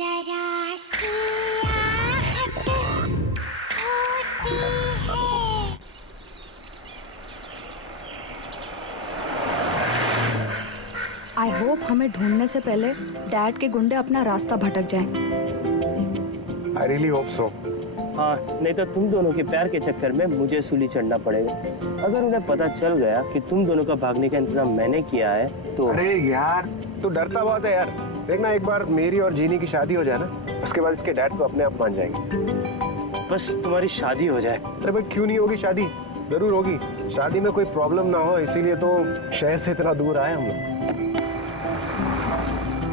जरा सी आहट होती है। आई होप हमें ढूंढने से पहले डैड के गुंडे अपना रास्ता भटक जाएं। I really hope so. हाँ, नहीं तो तुम दोनों के प्यार के चक्कर में मुझे सूली चढ़ना पड़ेगा। अगर उन्हें पता चल गया कि तुम दोनों का भागने का इंतजाम मैंने किया है तो। अरे यार, तू डरता बहुत है यार। देखना एक बार मेरी और जीनी की शादी हो जाए ना, उसके बाद इसके डैड तो अपने आप मान जाएंगे। बस तुम्हारी शादी हो जाए। अरे भाई क्यों नहीं होगी शादी? जरूर होगी। शादी में कोई प्रॉब्लम ना हो इसीलिए तो शहर से इतना दूर आए हम लोग।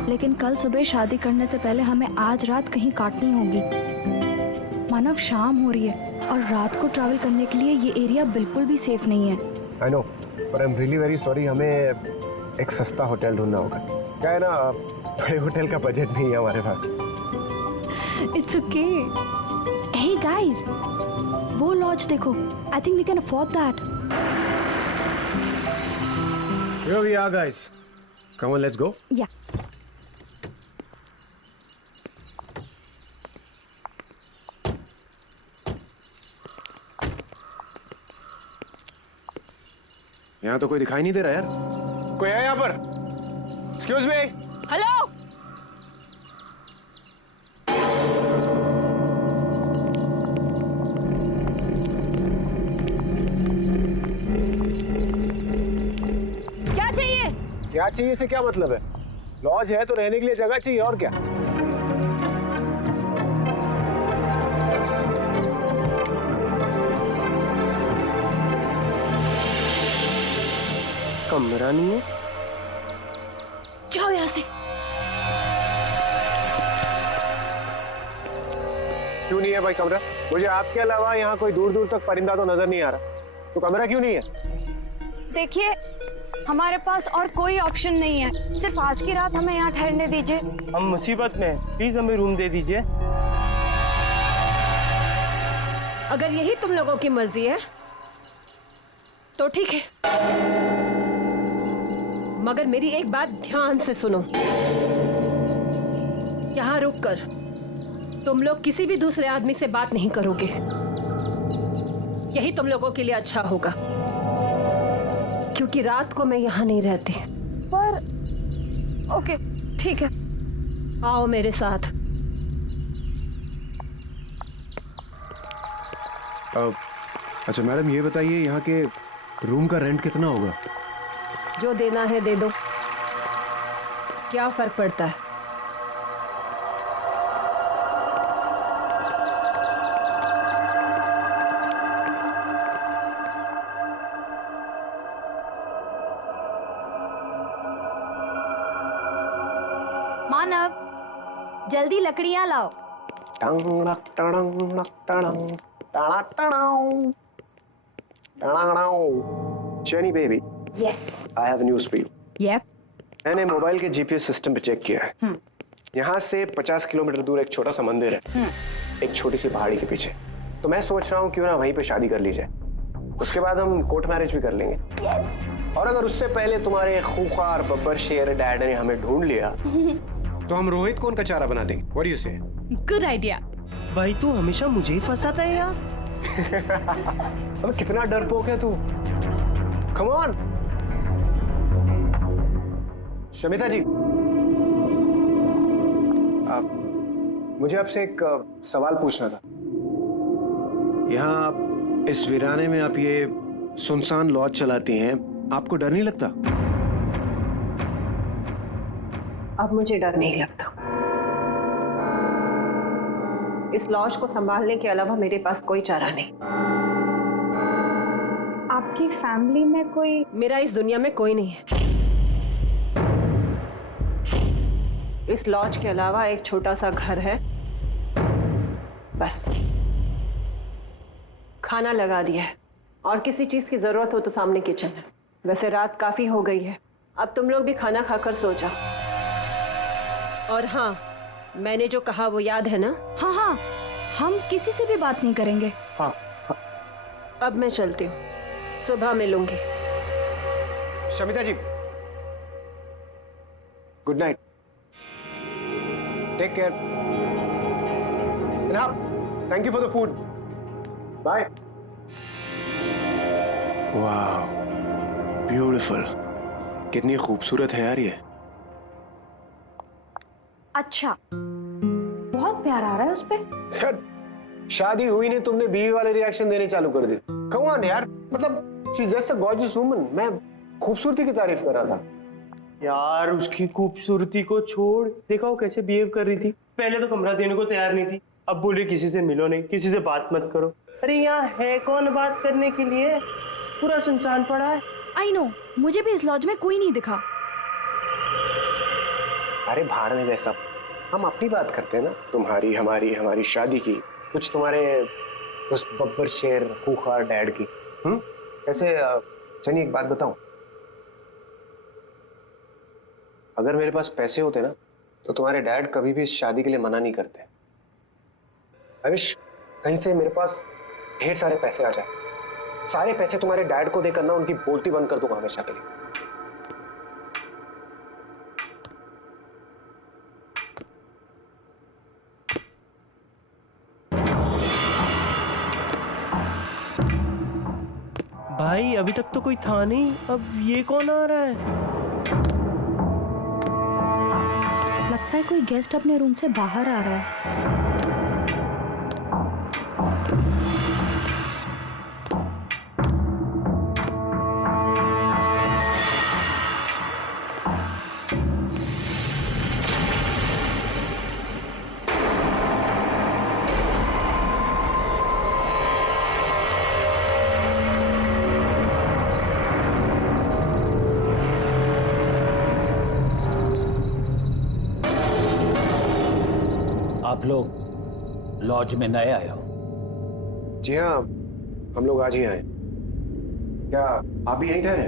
लेकिन कल सुबह शादी करने से पहले हमें आज रात कहीं काटनी होगी। मानव, शाम हो रही है और रात को ट्रैवल करने के लिए ये एरिया बिल्कुल भी सेफ नहीं है। आई नो, पर I am really very sorry. हमें एक सस्ता होटल ढूंढना होगा। क्या है ना, बड़े होटल का बजट नहीं है हमारे पास। It's okay. हे गाइस, वो लॉज देखो। I think we can afford that. Here we are, guys. Come on, let's go. या यहाँ तो कोई दिखाई नहीं दे रहा यार। कोई है यहाँ पर? Excuse me. हेलो। क्या चाहिए? क्या चाहिए से क्या मतलब है? लॉज है तो रहने के लिए जगह चाहिए, और क्या? कमरा नहीं है? जाओ यहाँ से। क्यों नहीं है भाई कमरा? मुझे आपके अलावा यहाँ कोई दूर दूर तक परिंदा तो नजर नहीं आ रहा। तो कमरा क्यों नहीं है? देखिए, हमारे पास और कोई ऑप्शन नहीं है। सिर्फ आज की रात हमें यहाँ ठहरने दीजिए। हम मुसीबत में हैं, प्लीज हमें रूम दे दीजिए। अगर यही तुम लोगों की मर्जी है तो ठीक है, मगर मेरी एक बात ध्यान से सुनो। यहाँ रुककर तुम लोग किसी भी दूसरे आदमी से बात नहीं करोगे। यही तुम लोगों के लिए अच्छा होगा, क्योंकि रात को मैं यहाँ नहीं रहती। पर ओके, ठीक है। आओ मेरे साथ। अच्छा मैडम, ये बताइए यहाँ के रूम का रेंट कितना होगा? जो देना है दे दो, क्या फर्क पड़ता है। मानव, जल्दी लकड़ियाँ लाओ। Jenny baby, yes. I have news for you. Yup. मैंने मोबाइल के जीपीएस सिस्टम पे चेक किया है। यहाँ से 50 किलोमीटर दूर एक छोटा सा मंदिर है, एक छोटी सी पहाड़ी के पीछे। तो मैं सोच रहा हूँ क्यों ना वहीं पे शादी कर ली जाए। उसके बाद हम कोर्ट मैरिज भी कर लेंगे। यस। और अगर उससे पहले तुम्हारे खूंखार बब्बर शेर डैड ने हमें ढूंढ लिया तो हम रोहित को उनका चारा बना देंगे। What do you say? Good idea. भाई तू हमेशा मुझे ही फंसाता है यार। अबे कितना डरपोक है तू। Come on. शमिता जी, मुझे आपसे एक सवाल पूछना था। यहाँ इस वीराने में आप ये सुनसान लॉज चलाती हैं, आपको डर नहीं लगता? अब मुझे डर नहीं लगता। इस लॉज को संभालने के अलावा मेरे पास कोई चारा नहीं। आपकी फैमिली में कोई? मेरा इस दुनिया में कोई नहीं है। इस लॉज के अलावा एक छोटा सा घर है, बस। खाना लगा दिया है और किसी चीज की जरूरत हो तो सामने किचन है। वैसे रात काफी हो गई है, अब तुम लोग भी खाना खाकर सो जाओ। और हाँ, मैंने जो कहा वो याद है ना? हाँ हाँ, हम किसी से भी बात नहीं करेंगे। हाँ। अब मैं चलती हूँ, सुबह मिलूंगी। Shamita ji, good night. Take care. Thank you for the food. Bye. वाह, ब्यूटीफुल। कितनी खूबसूरत है यार ये। अच्छा, बहुत प्यार आ रहा है उस पे। यार शादी हुई नहीं, तुमने बीवी वाले रिएक्शन देने चालू कर दी। कम ऑन यार, मतलब she is just a gorgeous woman. मैं खूबसूरती की तारीफ कर रहा था। यार उसकी खूबसूरती को छोड़, देखा वो कैसे बिहेव कर रही थी। पहले तो कमरा देने को तैयार नहीं थी, अब बोले किसी से मिलो नहीं, किसी से बात मत करो। अरे यहाँ है कौन बात करने के लिए? पूरा सुनसान पड़ा है। आई नो, मुझे भी इस लॉज में कोई नहीं दिखा। अरे भाड़ में वैसा, हम अपनी बात करते हैं ना, तुम्हारी हमारी हमारी शादी की, कुछ तुम्हारे उस बब्बर शेर खूंखार डैड की। ऐसे चलिए एक बात बताऊं, अगर मेरे पास पैसे होते ना तो तुम्हारे डैड कभी भी इस शादी के लिए मना नहीं करते। आई विश कहीं से मेरे पास ढेर सारे पैसे आ जाए, सारे पैसे तुम्हारे डैड को देकर ना उनकी बोलती बंद कर दूंगा हमेशा के लिए। भाई अभी तक तो कोई था नहीं, अब ये कौन आ रहा है? लगता है कोई गेस्ट अपने रूम से बाहर आ रहा है। आप लोग लॉज में नए आए हो? जी हाँ, हम लोग आज ही आए। क्या आप भी यहीं ठहरे?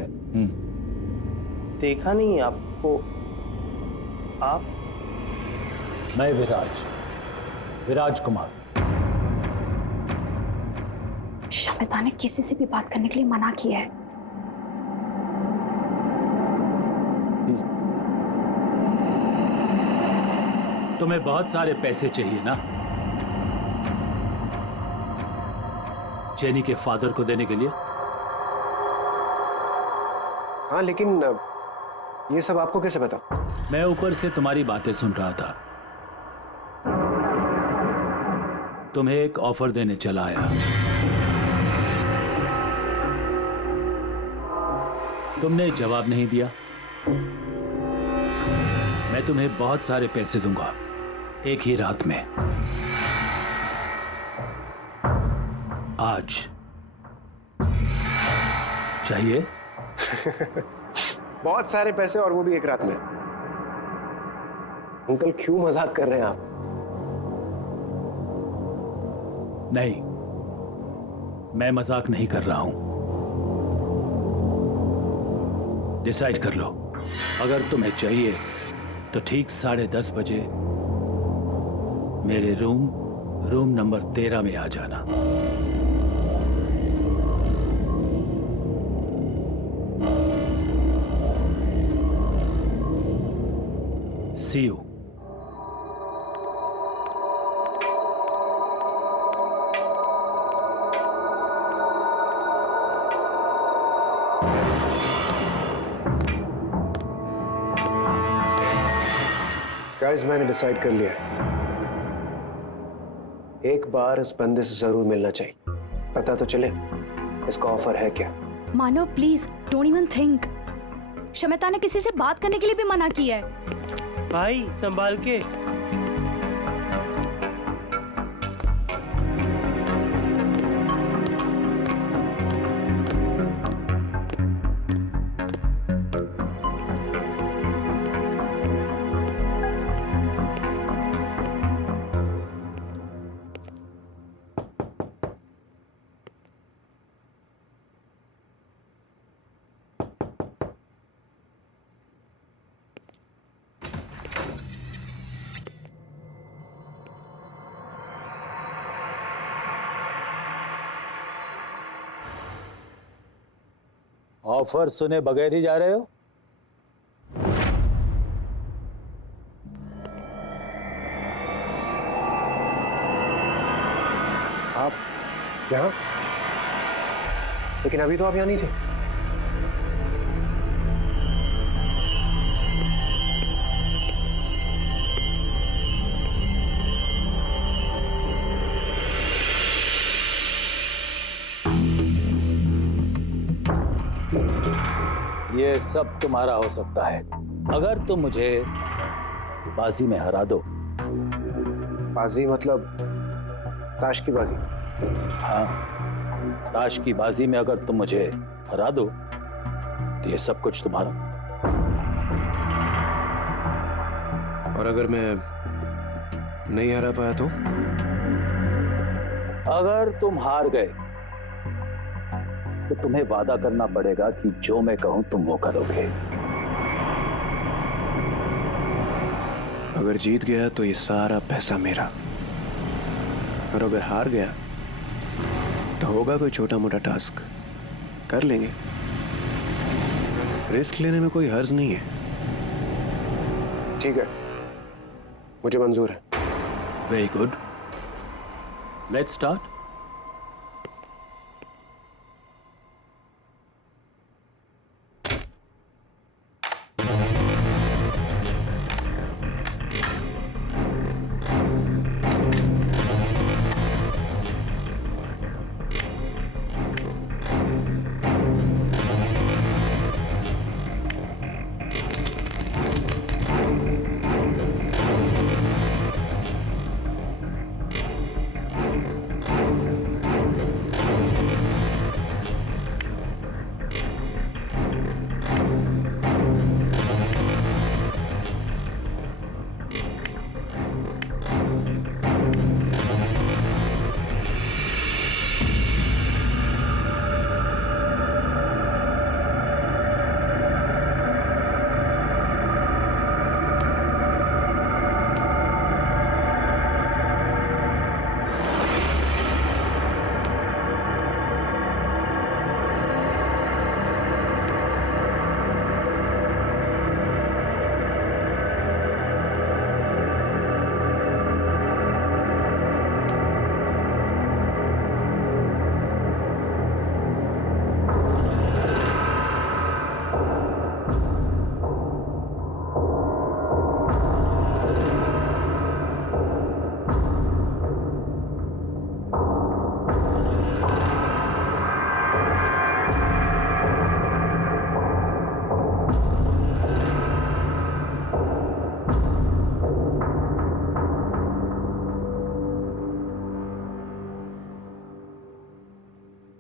देखा नहीं आपको। आप? मैं विराज कुमार। शमिता ने किसी से भी बात करने के लिए मना किया है। तुम्हें बहुत सारे पैसे चाहिए ना, जेनी के फादर को देने के लिए? हाँ, लेकिन ये सब आपको कैसे पता? मैं ऊपर से तुम्हारी बातें सुन रहा था। तुम्हें एक ऑफर देने चला आया। तुमने जवाब नहीं दिया। मैं तुम्हें बहुत सारे पैसे दूंगा एक ही रात में। आज चाहिए? बहुत सारे पैसे, और वो भी एक रात में। अंकल क्यों मजाक कर रहे हैं आप? नहीं, मैं मजाक नहीं कर रहा हूं। डिसाइड कर लो। अगर तुम्हें चाहिए तो ठीक 10:30 बजे मेरे रूम नंबर 13 में आ जाना। See you. गाइस, मैंने डिसाइड कर लिया, एक बार इस बंदे से जरूर मिलना चाहिए, पता तो चले इसका ऑफर है क्या। Manav please don't even think. Shamita ने किसी से बात करने के लिए भी मना किया है। भाई संभाल के। ऑफर सुने बगैर ही जा रहे हो? आप यहाँ? लेकिन अभी तो आप यहाँ नहीं थे। ये सब तुम्हारा हो सकता है अगर तुम मुझे बाजी में हरा दो। बाजी मतलब ताश की बाजी? हाँ, ताश की बाजी में अगर तुम मुझे हरा दो तो ये सब कुछ तुम्हारा। और अगर मैं नहीं हरा पाया तो? अगर तुम हार गए तो तुम्हें वादा करना पड़ेगा कि जो मैं कहूं तुम वो करोगे। अगर जीत गया तो ये सारा पैसा मेरा, और अगर हार गया तो होगा कोई छोटा मोटा टास्क, कर लेंगे। रिस्क लेने में कोई हर्ज नहीं है। ठीक है, मुझे मंजूर है। Very good, let's start.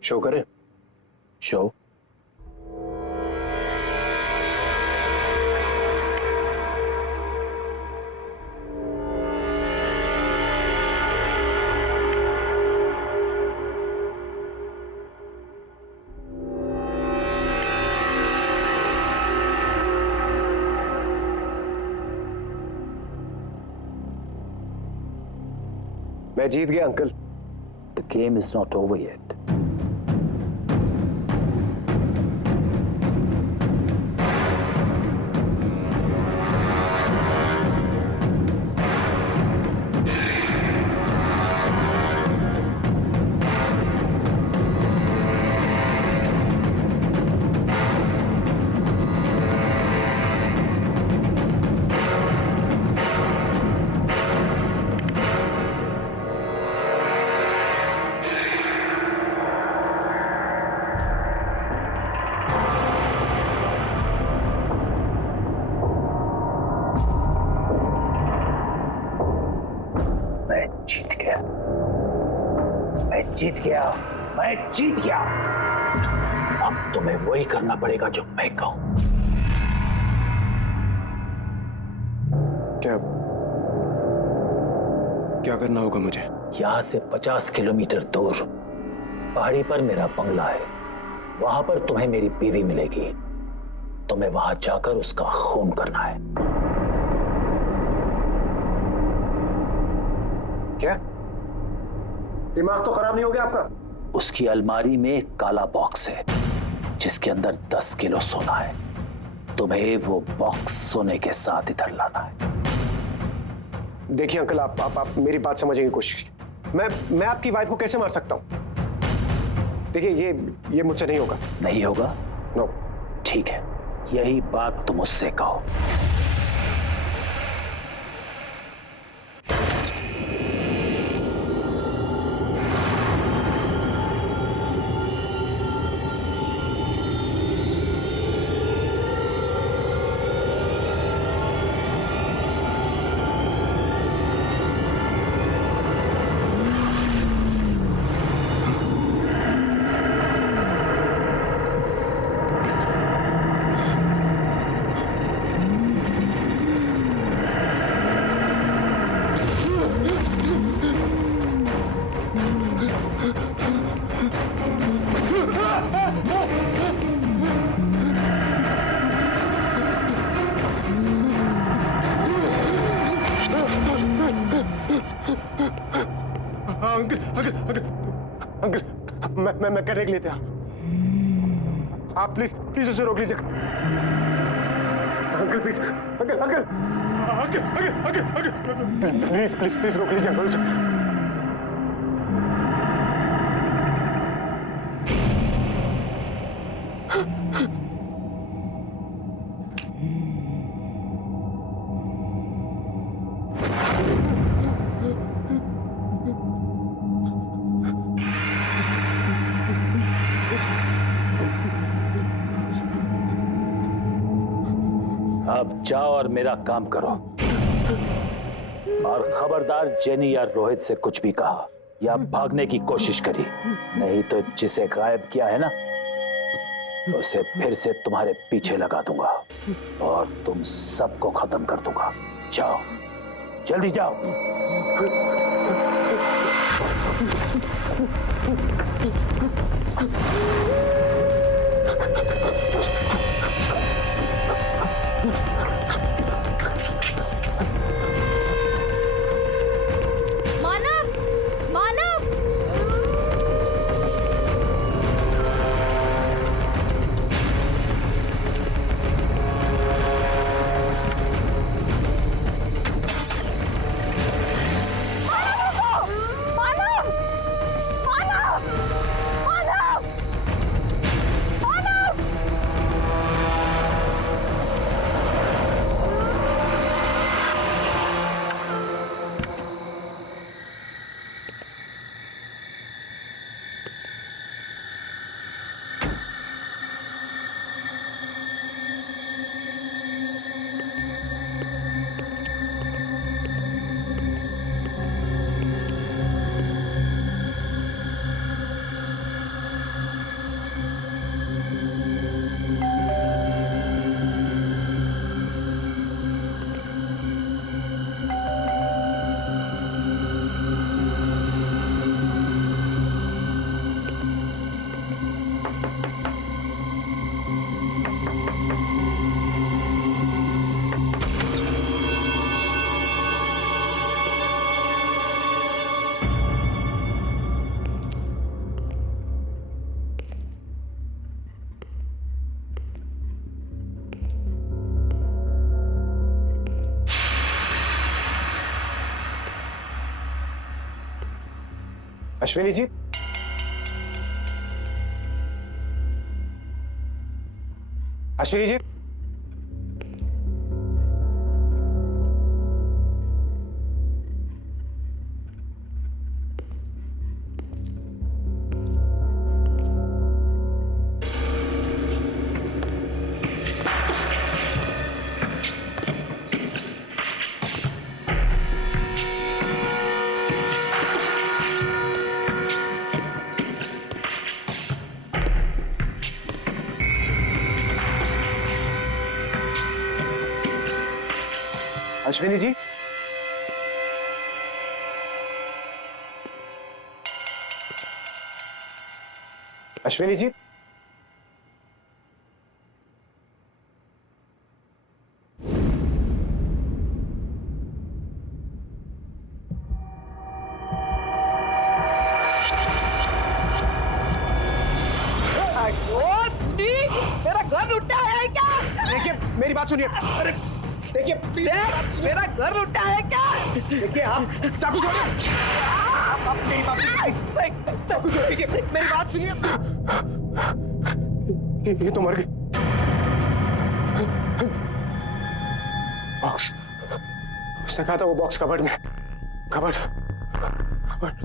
Show करें? शो? मैं जीत गया uncle. The game is not over yet. जीत गया, मैं जीत गया। अब तुम्हें वही करना पड़ेगा जो मैं कहूं। क्या क्या करना होगा मुझे? यहां से 50 किलोमीटर दूर पहाड़ी पर मेरा बंगला है। वहां पर तुम्हें मेरी बीवी मिलेगी। तुम्हें वहां जाकर उसका खून करना है। क्या? दिमाग तो खराब नहीं हो गया आपका? उसकी अलमारी में एक काला बॉक्स है जिसके अंदर 10 किलो सोना है। तुम्हें वो बॉक्स सोने के साथ इधर लाना है। देखिए अंकल, आप मेरी बात समझने की कोशिश कीजिए। मैं आपकी वाइफ को कैसे मार सकता हूँ? देखिए ये मुझसे नहीं होगा। नहीं होगा? नो। ठीक है, यही बात तुम उससे कहो। अंकल, मैं करने के लिए तैयार। आप प्लीज उसे रोक लीजिए। अंकल प्लीज, अंकल प्लीज रोक लीजिए अंकल उसे। अब जाओ और मेरा काम करो। और खबरदार जेनी या रोहित से कुछ भी कहा या भागने की कोशिश करी, नहीं तो जिसे गायब किया है ना, उसे फिर से तुम्हारे पीछे लगा दूंगा और तुम सबको खत्म कर दूंगा। जाओ, जल्दी जाओ। अश्विनी जी, अश्विनी जी, अश्विनी जी, अश्विनी जी, मेरा घर लुटा है क्या? देखिए मेरी बात सुनिए। अरे देखिए मेरा घर लुटा है क्या? देखिए, आप चाकू छोड़िए। मेरी बात सुनिए, मेरी बात सुनिए। ये तो मर गई। बॉक्स, उसने कहा था वो बॉक्स कबर्ड में। Cupboard, cupboard.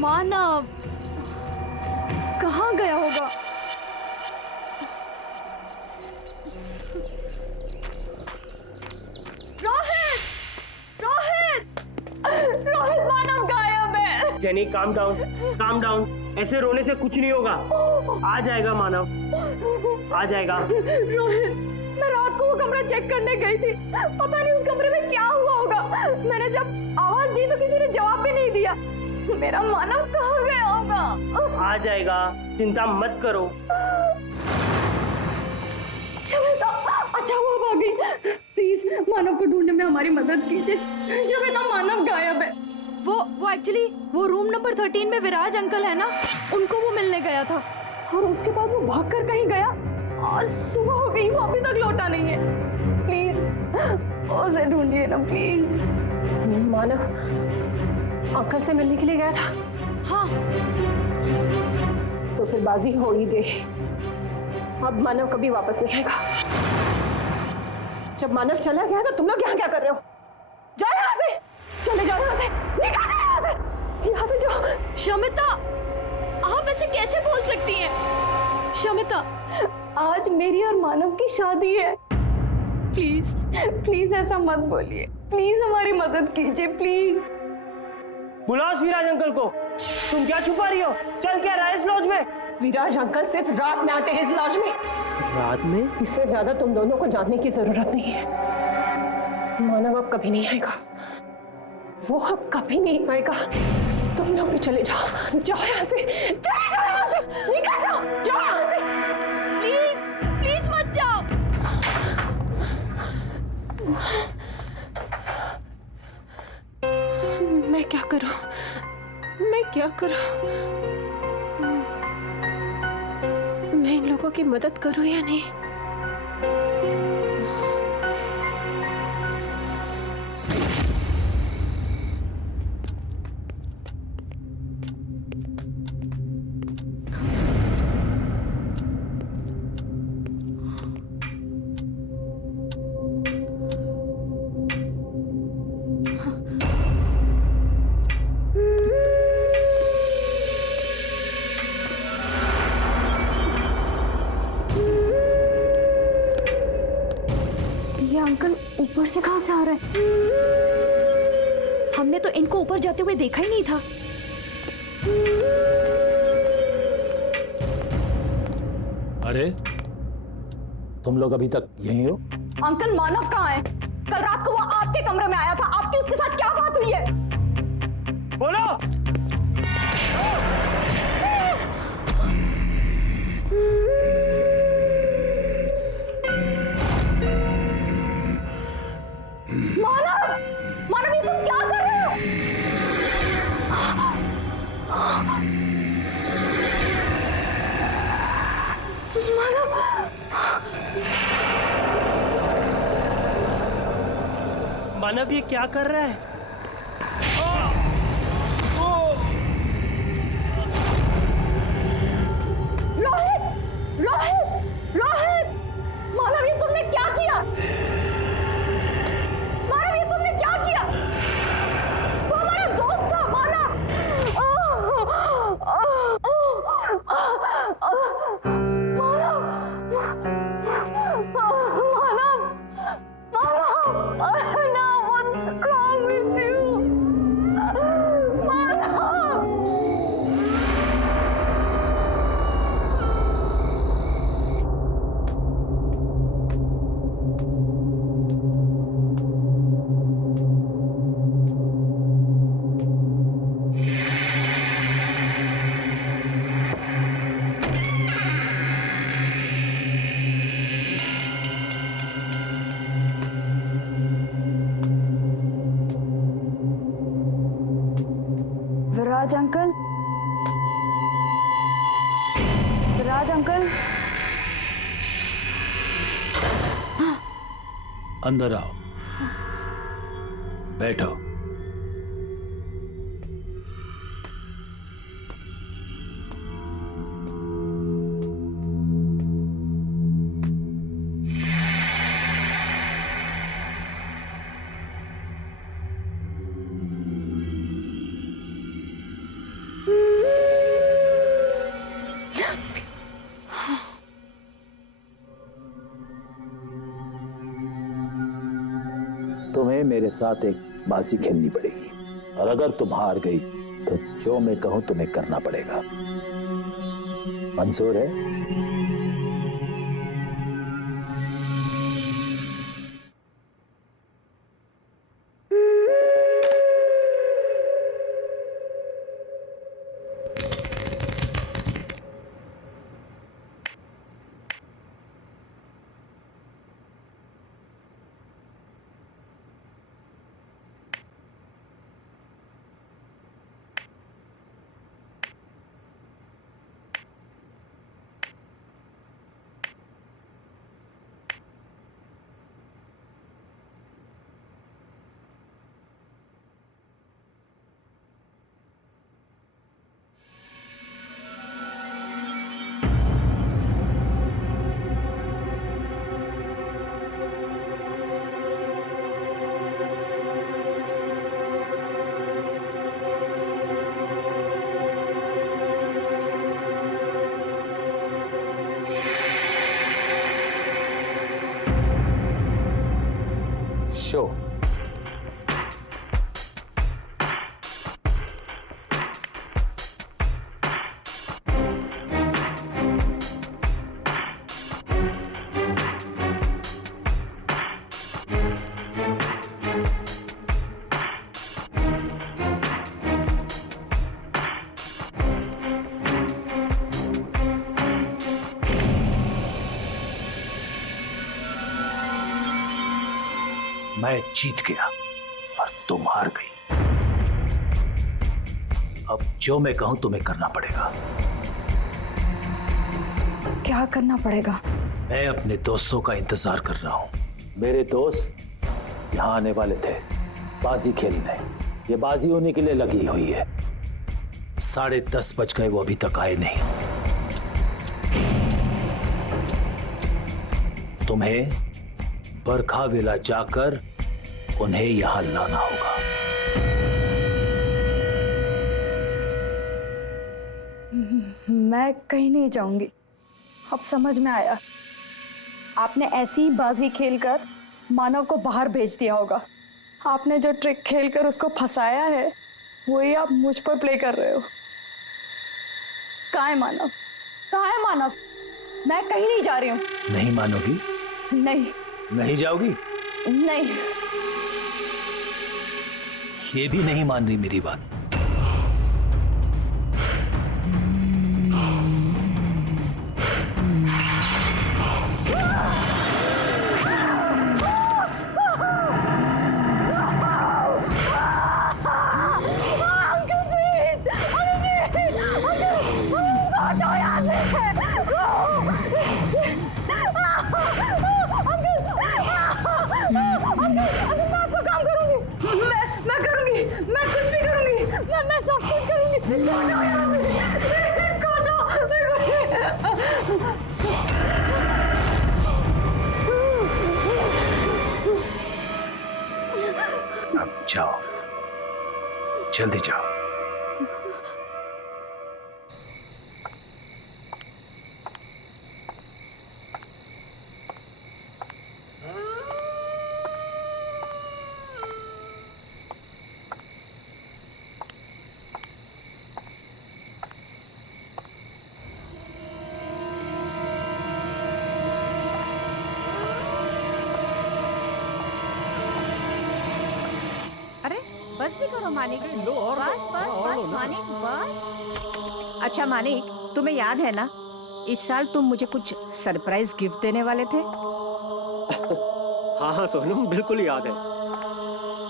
मानव कहाँ गया होगा? रोहित! रोहित! रोहित, मानव गायब है। Jenny calm down, calm down. ऐसे रोने से कुछ नहीं होगा। आ जाएगा मानव, आ जाएगा। रोहित, मैं रात को वो कमरा चेक करने गई थी। पता नहीं उस कमरे में क्या हुआ होगा। मैंने जब आवाज दी तो किसी ने जवाब भी नहीं दिया। मेरा मानव कहाँ गया होगा? आ जाएगा, चिंता मत करो। शमिता, अच्छा वो भाग गई। प्लीज मानव को ढूंढने में हमारी मदद कीजिए। शमिता, मानव गायब है। वो एक्चुअली वो रूम नंबर 13 में विराज अंकल है ना, उनको वो मिलने गया था और उसके बाद वो भागकर कहीं गया और सुबह हो गई, वो अभी तक लौटा नहीं है। प्लीज उसे ढूंढिए ना प्लीज। मानव अंकल से मिलने के लिए गया था? हाँ। तो फिर बाजी हो ही गई। अब मानव कभी वापस नहीं आएगा। जब मानव चला गया तो तुम लोग यहाँ क्या कर रहे हो? जाओ यहाँ से, चले जाओ यहाँ से, निकल जाओ यहाँ से, यहाँ से जाओ। शमिता, आप ऐसे कैसे बोल सकती हैं? शमिता, आज मेरी और मानव की शादी है। प्लीज प्लीज ऐसा मत बोलिए। प्लीज हमारी मदद कीजिए प्लीज। बुलाओ विराज अंकल को। तुम क्या छुपा रही हो? चल क्या रहा है इस लॉज में? विराज अंकल सिर्फ रात में आते हैं इस लॉज में। रात में? इससे ज्यादा तुम दोनों को जानने की जरूरत नहीं है। मानव अब कभी नहीं आएगा, वो अब कभी नहीं आएगा। तुम लोग भी चले जाओ, जाओ यहाँ से, चले जाओ यहाँ से, निकल जाओ, जाओ यहाँ से। प्लीज प्लीज मत जाओ। मैं क्या करूं? मैं क्या करूं? मैं इन लोगों की मदद करूं या नहीं? अंकल ऊपर से कहां से आ रहे हैं? हमने तो इनको ऊपर जाते हुए देखा ही नहीं था। अरे तुम लोग अभी तक यहीं हो? अंकल मानव कहाँ है? कल रात को वो आपके कमरे में आया था। आपकी उसके साथ क्या बात हुई है? बोलो। मानव, मानव ये तुम क्या कर रहे हो? मानव, मानव ये क्या कर रहा है? रोहित, रोहित, रोहित, मानव ये तुमने क्या किया? मानव ये तुमने क्या किया? वो हमारा दोस्त था मानव। मानव, मानव, मानव, no, what's wrong with uncle, Viraj uncle, अंदर आओ, बैठो। तुम्हें मेरे साथ एक बाजी खेलनी पड़ेगी, और अगर तुम हार गई तो जो मैं कहूं तुम्हें करना पड़ेगा। मंजूर है? शो। मैं जीत गया और तुम हार गई। अब जो मैं कहूं तुम्हें करना पड़ेगा। क्या करना पड़ेगा? मैं अपने दोस्तों का इंतजार कर रहा हूं। मेरे दोस्त यहां आने वाले थे बाजी खेलने। ये बाजी होने के लिए लगी हुई है। 10:30 बज गए, वो अभी तक आए नहीं। तुम्हें बरखा विला जाकर उन्हें यहां लाना होगा। मैं कहीं नहीं जाऊंगी। अब समझ में आया, आपने ऐसी ही बाजी खेलकर मानव को बाहर भेज दिया होगा। आपने जो ट्रिक खेलकर उसको फंसाया है, वही आप मुझ पर प्ले कर रहे हो। कहाँ है मानव? कहाँ है मानव? मैं कहीं नहीं जा रही हूँ। नहीं मानोगी? नहीं। नहीं जाओगी? नहीं। ये भी नहीं मान रही मेरी बात। मैं करूंगी, मैं कुछ भी करूंगी, मैं सब कुछ करूंगी। अब जाओ, जल्दी जाओ। बस भी करो मानिक। बस बस बस मानिक बस। अच्छा मानिक, तुम्हें याद है ना, इस साल तुम मुझे कुछ सरप्राइज गिफ्ट देने वाले थे। हाँ हाँ सोनम, बिल्कुल याद है,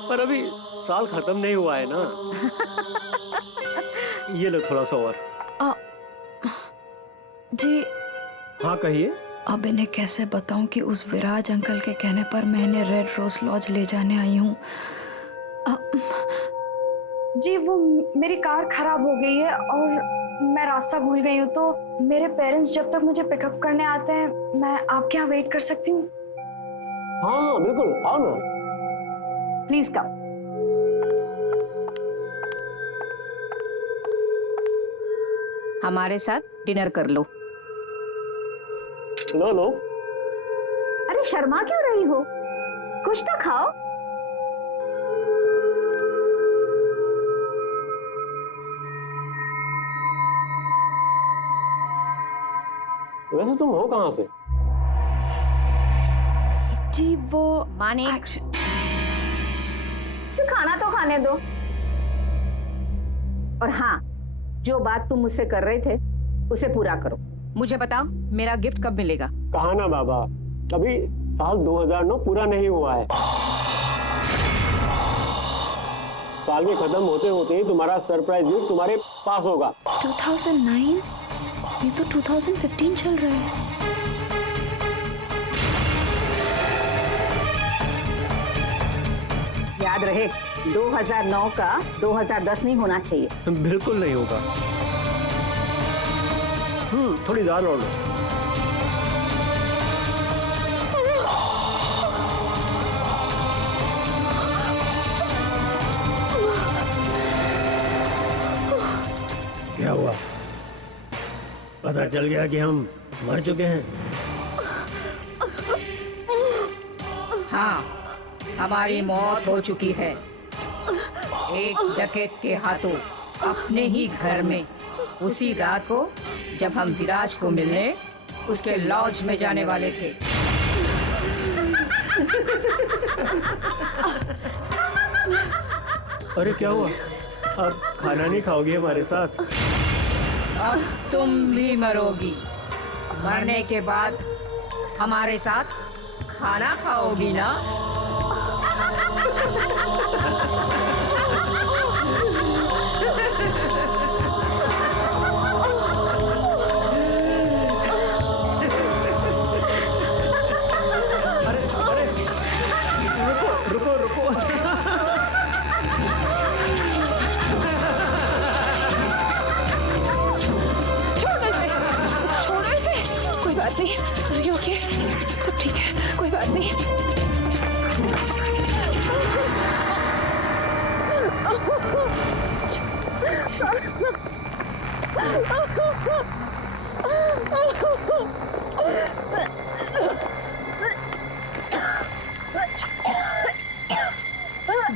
पर अभी साल खत्म नहीं हुआ है ना। ये लो थोड़ा सा और। जी हाँ कहिए। अब इन्हें कैसे बताऊं कि उस विराज अंकल के कहने पर मैं इन्हें रेड रोज लॉज ले जाने आई हूँ। जी वो मेरी कार खराब हो गई है और मैं रास्ता भूल गई हूँ, तो मेरे पेरेंट्स जब तक मुझे पिकअप करने आते हैं मैं आपके यहाँ वेट कर सकती हूँ? हाँ बिल्कुल, आओ ना। Please come. हमारे साथ डिनर कर लो। लो लो। अरे शर्मा क्यों रही हो, कुछ तो खाओ। वैसे तुम हो कहाँ से? जी वो मानिक, उसे खाना तो खाने दो। और हाँ, जो बात तुम मुझसे कर रहे थे उसे पूरा करो। मुझे बताओ मेरा गिफ्ट कब मिलेगा? कहा ना बाबा, अभी साल 2009 पूरा नहीं हुआ है। साल के खत्म होते होते ही तुम्हारा सरप्राइज गिफ्ट तुम्हारे पास होगा। 2009? ये तो 2015 चल रहा है। याद रहे 2009 का 2010 नहीं होना चाहिए। बिल्कुल नहीं होगा। थोड़ी दाल और लो। क्या हुआ? पता चल गया कि हम मर चुके हैं? हाँ, हमारी मौत हो चुकी है एक डकैत के हाथों, अपने ही घर में, उसी रात को जब हम विराज को मिलने उसके लॉज में जाने वाले थे। अरे क्या हुआ? अब खाना नहीं खाओगी हमारे साथ? अब तुम भी मरोगी। मरने के बाद हमारे साथ खाना खाओगी ना? रुको रुको। छोड़ो इसे, कोई बात नहीं। Are you okay? सब ठीक है, कोई बात नहीं।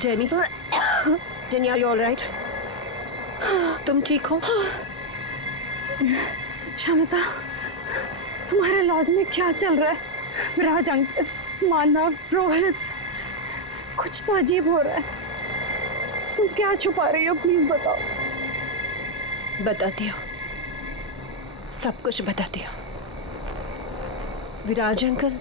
Jenny, Jenny, are you all right? तुम ठीक हो? शमिता, तुम्हारे लॉज में क्या चल रहा है? विराज अंकल, मानव, रोहित, कुछ तो अजीब हो रहा है। तुम क्या छुपा रही हो? प्लीज बताओ। बताती हो, सब कुछ बताती हो। विराज अंकल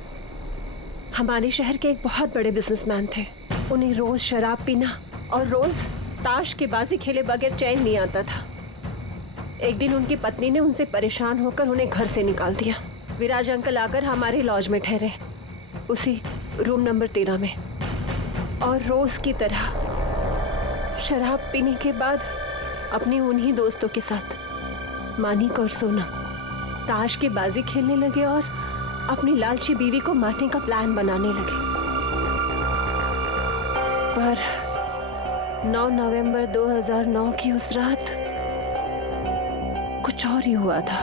हमारे शहर के एक बहुत बड़े बिजनेसमैन थे। उन्हें रोज शराब पीना और रोज ताश की बाजी खेले बगैर चैन नहीं आता था। एक दिन उनकी पत्नी ने उनसे परेशान होकर उन्हें घर से निकाल दिया। विराज अंकल आकर हमारे लॉज में ठहरे, उसी रूम नंबर 13 में, और रोज की तरह शराब पीने के बाद अपने उन्हीं दोस्तों के साथ मानिक और सोनम ताश की बाजी खेलने लगे और अपनी लालची बीवी को मारने का प्लान बनाने लगे। पर 9 नवंबर 2009 की उस रात कुछ और ही हुआ था।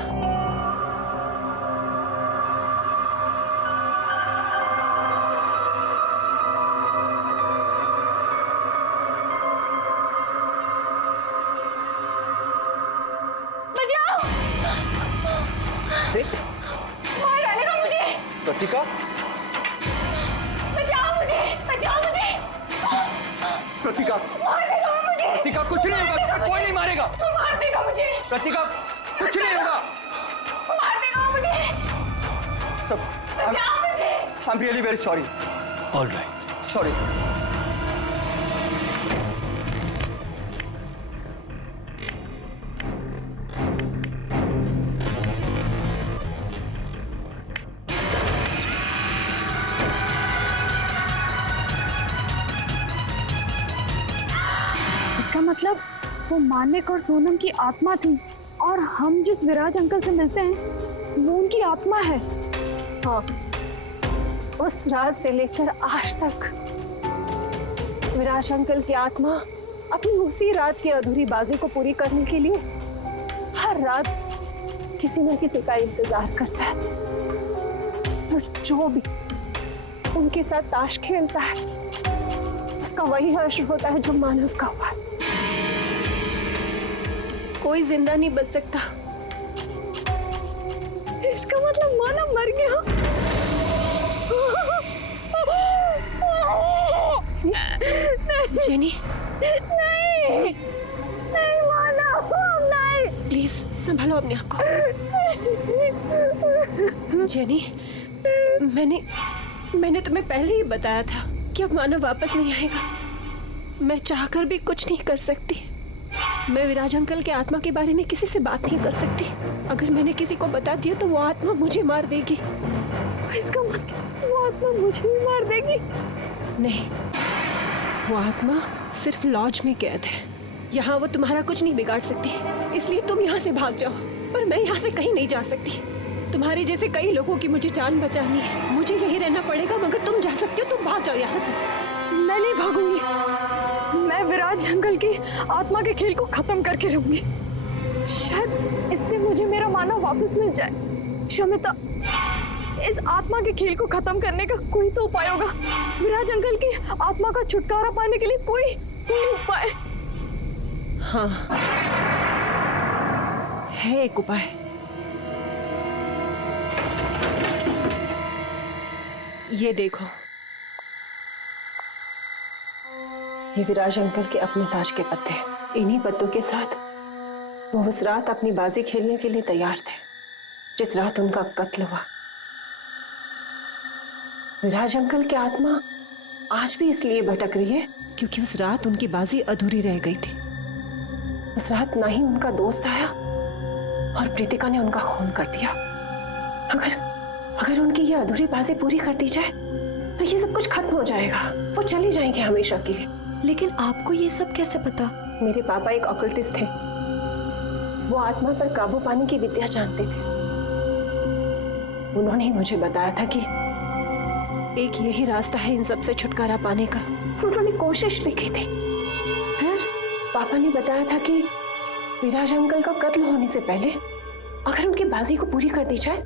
मार डालेगा मुझे। प्रतीका, बचाओ मुझे, बचाओ मुझे। प्रतीका, मार देगा वो मुझे। प्रतीका कुछ नहीं होगा, कोई नहीं मारेगा। मार देगा मुझे। प्रतीका कुछ नहीं होगा। मार देगा वो मुझे। सब बचाओ मुझे। I am really very sorry. All right. Sorry. मतलब वो मानिक और सोनम की आत्मा थी और हम जिस विराज अंकल से मिलते हैं वो उनकी आत्मा है। हाँ, उस रात से लेकर आज तक विराज अंकल की आत्मा अपनी उसी रात की अधूरी बाजी को पूरी करने के लिए हर रात किसी न किसी का इंतजार करता है और जो भी उनके साथ ताश खेलता है उसका वही हश्र होता है जो मानव का हुआ है। कोई जिंदा नहीं बच सकता। इसका मतलब मानव मर गया। जेनी, जेनी, नहीं मानव, नहीं। प्लीज संभालो अपने आप को। जेनी, मैंने तुम्हें पहले ही बताया था कि अब मानव वापस नहीं आएगा। मैं चाहकर भी कुछ नहीं कर सकती। मैं विराज अंकल के आत्मा के बारे में किसी से बात नहीं कर सकती। अगर मैंने किसी को बता दिया तो वो आत्मा मुझे मार देगी। इसका मतलब वो आत्मा मुझे भी मार देगी? नहीं, वो आत्मा सिर्फ लॉज में कैद है। यहाँ वो तुम्हारा कुछ नहीं बिगाड़ सकती, इसलिए तुम यहाँ से भाग जाओ। पर मैं यहाँ से कहीं नहीं जा सकती। तुम्हारे जैसे कई लोगों की मुझे जान बचानी है। मुझे यही रहना पड़ेगा, मगर तुम जा सकते हो तो भाग जाओ यहाँ से। मैं नहीं भागूंगी। मैं विराज अंकल की आत्मा के खेल को खत्म करके रहूंगी। शायद इससे मुझे मेरा मानव वापस मिल जाए। शमिता, इस आत्मा के खेल को खत्म करने का कोई तो उपाय होगा। विराज अंकल की आत्मा का छुटकारा पाने के लिए कोई उपाय? हाँ, है एक उपाय। ये देखो, ये विराज अंकल के अपने ताज के पत्ते हैं। इन्हीं पत्तों के साथ वो उस रात अपनी बाजी खेलने के लिए तैयार थे जिस रात उनका कत्ल हुआ। विराज अंकल की आत्मा आज भी इसलिए भटक रही है क्योंकि उस रात उनकी बाजी अधूरी रह गई थी। उस रात ना ही उनका दोस्त आया और प्रीतिका ने उनका खून कर दिया। अगर उनकी ये अधूरी बाजी पूरी कर दी जाए तो ये सब कुछ खत्म हो जाएगा। वो चले जाएंगे हमेशा के लिए। लेकिन आपको ये सब कैसे पता? मेरे पापा एक ऑकल्टिस्ट थे। वो आत्मा पर काबू पाने की विद्या जानते थे। उन्होंने ही मुझे बताया था कि एक यही रास्ता है इन सब से छुटकारा पाने का। उन्होंने कोशिश भी की थी। फिर पापा ने बताया था कि विराज अंकल का कत्ल होने से पहले अगर उनकी बाजी को पूरी कर दी जाए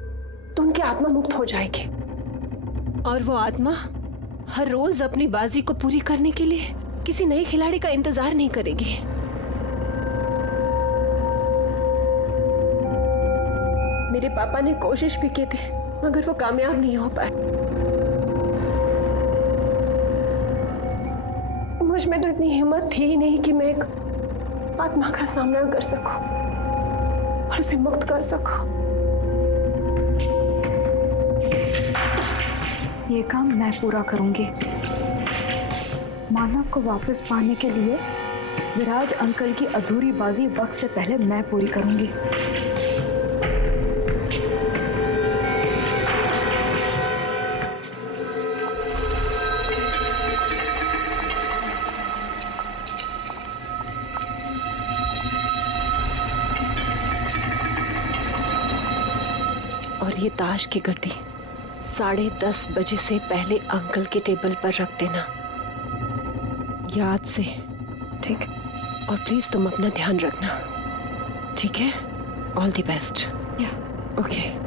तो उनकी आत्मा मुक्त हो जाएगी और वो आत्मा हर रोज अपनी बाजी को पूरी करने के लिए किसी नए खिलाड़ी का इंतजार नहीं करेगी। मेरे पापा ने कोशिश भी की थी मगर वो कामयाब नहीं हो पाए। मुझ में तो इतनी हिम्मत थी ही नहीं कि मैं एक आत्मा का सामना कर सकूं और उसे मुक्त कर सकूं। ये काम मैं पूरा करूंगी। मानव को वापस पाने के लिए विराज अंकल की अधूरी बाजी वक्त से पहले मैं पूरी करूंगी। और ये ताश की गड्डी 10:30 बजे से पहले अंकल के टेबल पर रख देना, याद से। ठीक। और प्लीज तुम अपना ध्यान रखना, ठीक है? All the best. ओके।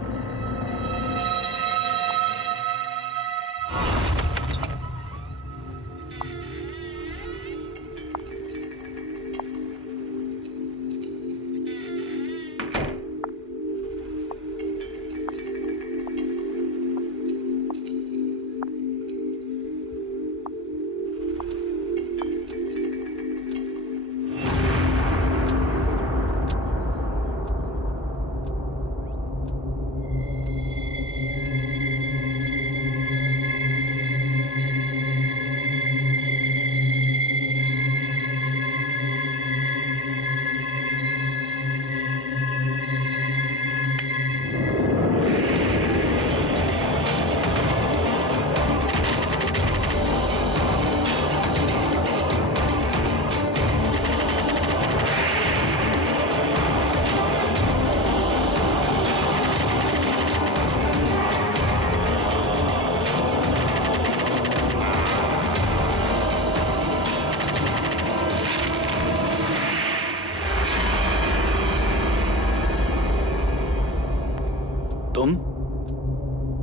तुम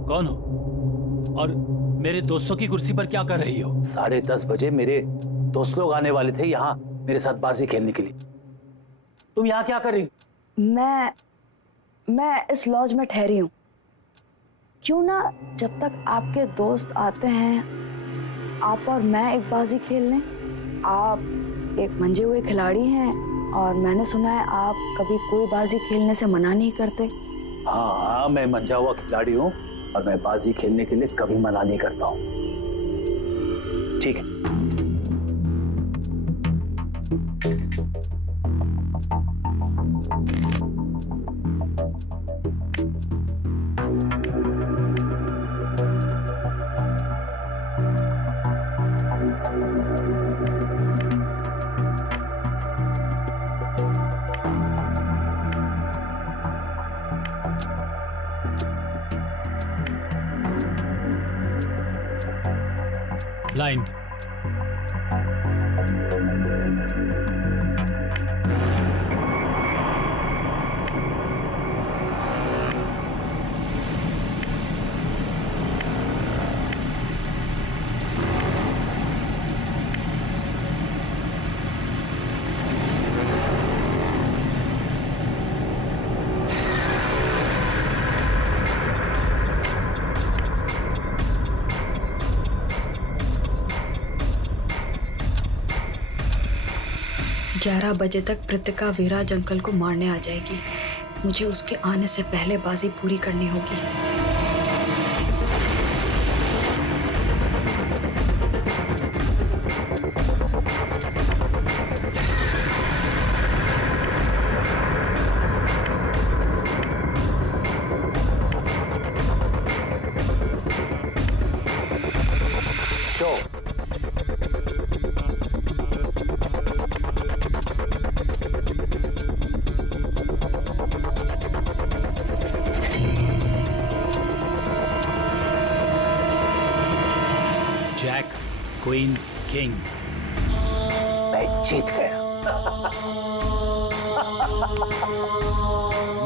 कौन हो और मेरे दोस्तों की कुर्सी पर क्या कर रही हो? 10:30 बजे मेरे दोस्त लोग आने वाले थे यहाँ मेरे साथ बाजी खेलने के लिए। तुम यहाँ क्या कर रही हो? मैं इस लॉज में ठहरी हूँ। क्यों ना जब तक आपके दोस्त आते हैं आप और मैं एक बाजी खेल लें। आप एक मंजे हुए खिलाड़ी हैं और मैंने सुना है आप कभी कोई बाजी खेलने से मना नहीं करते। हाँ, मैं मंजा हुआ खिलाड़ी हूँ और मैं बाजी खेलने के लिए कभी मना नहीं करता हूँ। ठीक है। ब्लाइंड। ग्यारह बजे तक कृतिका विराज अंकल को मारने आ जाएगी। मुझे उसके आने से पहले बाजी पूरी करनी होगी। शो। Jack, queen, king. मैं जीत गया।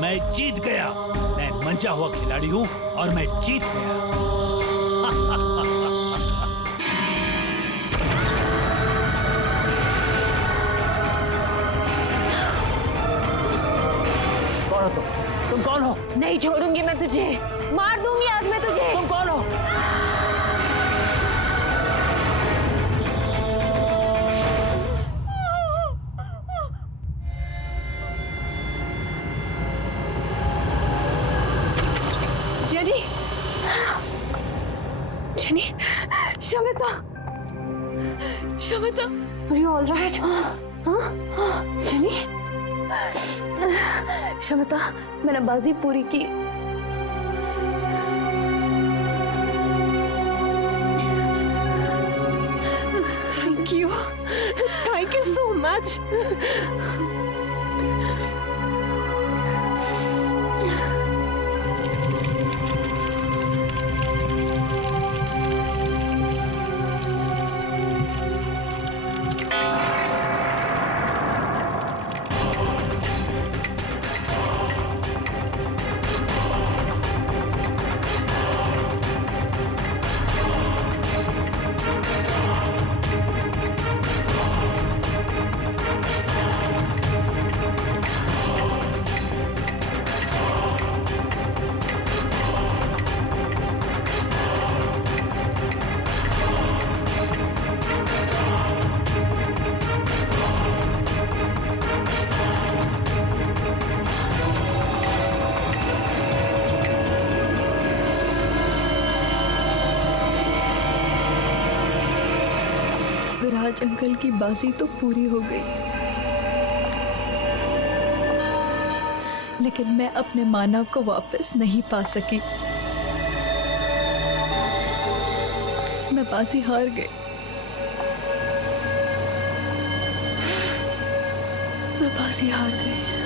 मैं जीत गया। मैं मंजा हुआ खिलाड़ी हूं और मैं जीत गया। कौन हो तुम कौन हो? नहीं छोड़ूंगी मैं तुझे, मार दूंगी आज मैं तुझे। तुम कौन हो? Jenny, jenny, Shamita, Shamita, are you all right? हाँ, जेनी, शमिता, मैंने बाजी पूरी की। Thank you so much. Viraj uncle की बाजी तो पूरी हो गई, लेकिन मैं अपने मानव को वापस नहीं पा सकी। मैं बाजी हार गई। मैं बाजी हार गई।